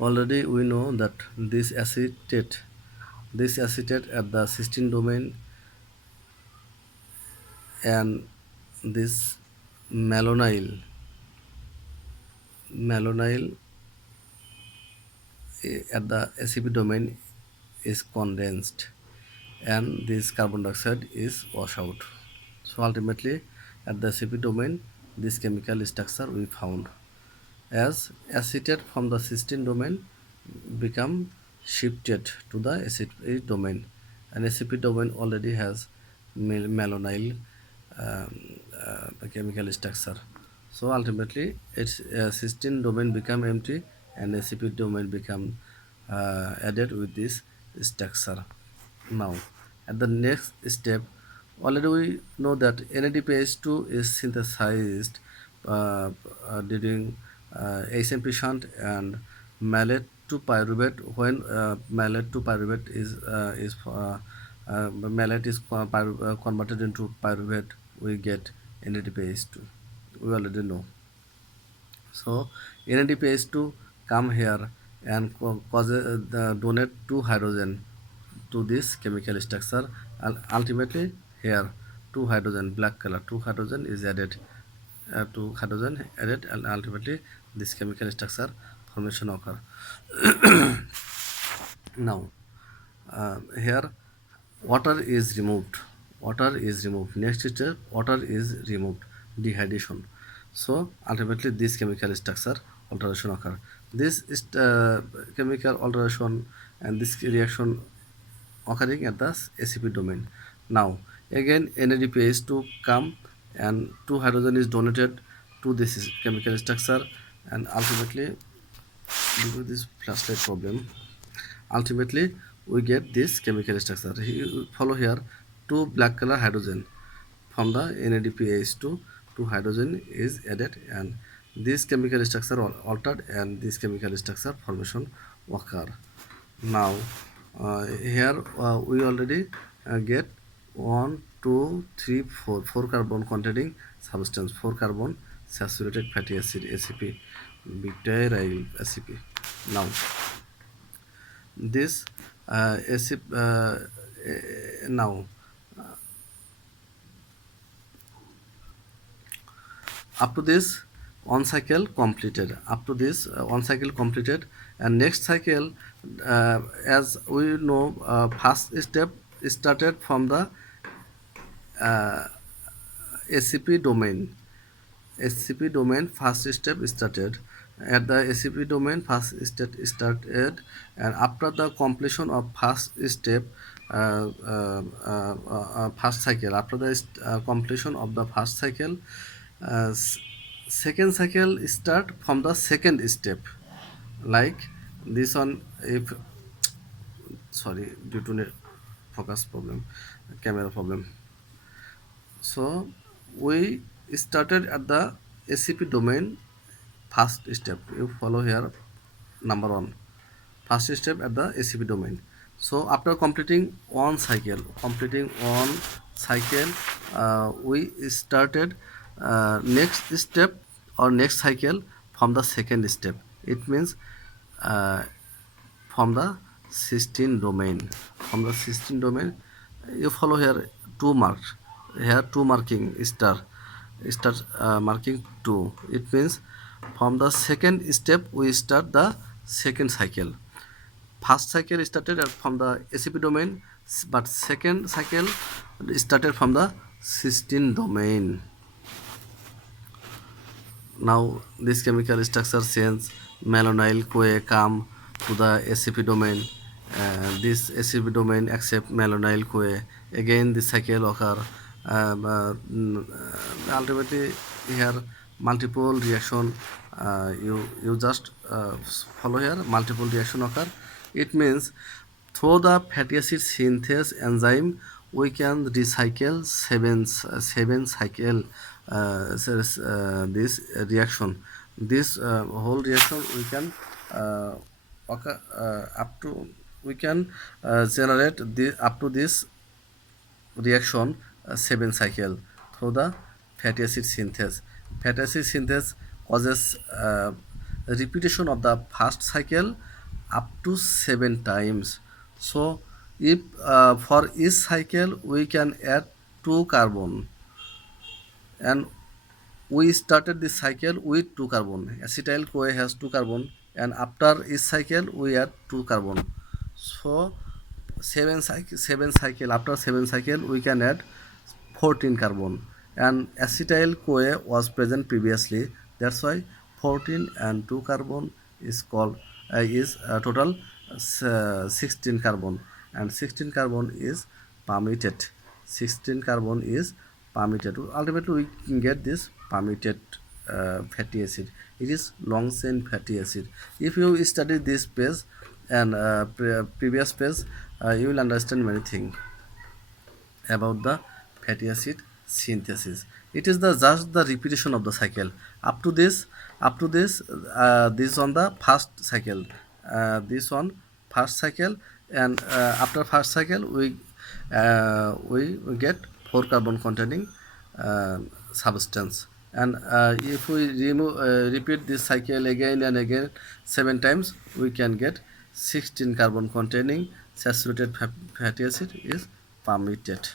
Already we know that this acetate at the cysteine domain and this malonyl malonyl at the ACP domain is condensed and this carbon dioxide is washed out. So ultimately at the ACP domain this chemical structure we found as acetate from the cysteine domain become shifted to the ACP domain, and ACP domain already has malonyl chemical structure. So ultimately its cysteine domain become empty and ACP domain become added with this structure. Now at the next step, already we know that NADPH2 is synthesized during HMP shunt and malate to pyruvate. When malate to pyruvate malate is converted into pyruvate, we get NADPH2. We already know. So NADPH2 come here and causes donate two hydrogen to this chemical structure, and ultimately here two hydrogen black color two hydrogen is added two hydrogen added, and ultimately this chemical structure formation occur. Now here water is removed next step water is removed, dehydration. So ultimately this chemical structure alteration occur. This is chemical alteration and this reaction occurring at the ACP domain. Now again NADPH2 come and two hydrogen is donated to this chemical structure, and ultimately due to this flashlight problem, ultimately we get this chemical structure. Follow here two black color hydrogen from the NADPH2, two hydrogen is added and this chemical structure altered and this chemical structure formation occur. Now here we already get 1 2 3 4 carbon containing substance, 4 carbon saturated fatty acid ACP, butyryl ACP. Now this acid now up to this one cycle completed, one cycle completed, and next cycle as we know first step started from the ACP domain. ACP domain first step started at the ACP domain first step started, and after the completion of first step first cycle, after the completion of the first cycle, uh, s- second cycle start from the second step, like this one. If sorry, due to focus problem, camera problem. So we started at the ACP domain first step. You follow here number one. First step at the ACP domain. So after completing one cycle, we started next step or next cycle from the second step. It means uh, from the cysteine domain. From the cysteine domain, you follow here two marks. Here two marking star marking two. It means from the second step we start the second cycle. First cycle started from the ACP domain, but second cycle started from the cysteine domain. Now this chemical structure change, malonyl CoA come to the ACP domain. This ACP domain accept malonyl CoA. Again this cycle occur. Ultimately here multiple reaction. You just follow here multiple reaction occur. It means through the fatty acid synthase enzyme, we can recycle seven cycle this reaction. This whole reaction we can occur, up to we can generate the up to this reaction seven cycle through the fatty acid synthase. Fatty acid synthase causes repetition of the first cycle up to 7 times. So if for each cycle we can add 2 carbon, and we started this cycle with 2 carbon. Acetyl CoA has 2 carbon, and after each cycle we add 2 carbon. So seven cycle after 7 cycle we can add 14 carbon, and acetyl CoA was present previously. That's why 14 and 2 carbon is called is total 16 carbon, and 16 carbon is permitted. 16 carbon is permitted. Ultimately we can get this permitted fatty acid. It is long chain fatty acid. If you study this page and previous page, you will understand many things about the fatty acid synthesis. It is the just the repetition of the cycle. Up to this, this on the first cycle. This one first cycle, and after first cycle we get 4 carbon containing uh, substance. And if we repeat this cycle again and again 7 times, we can get 16 carbon containing saturated fatty acid is permitted.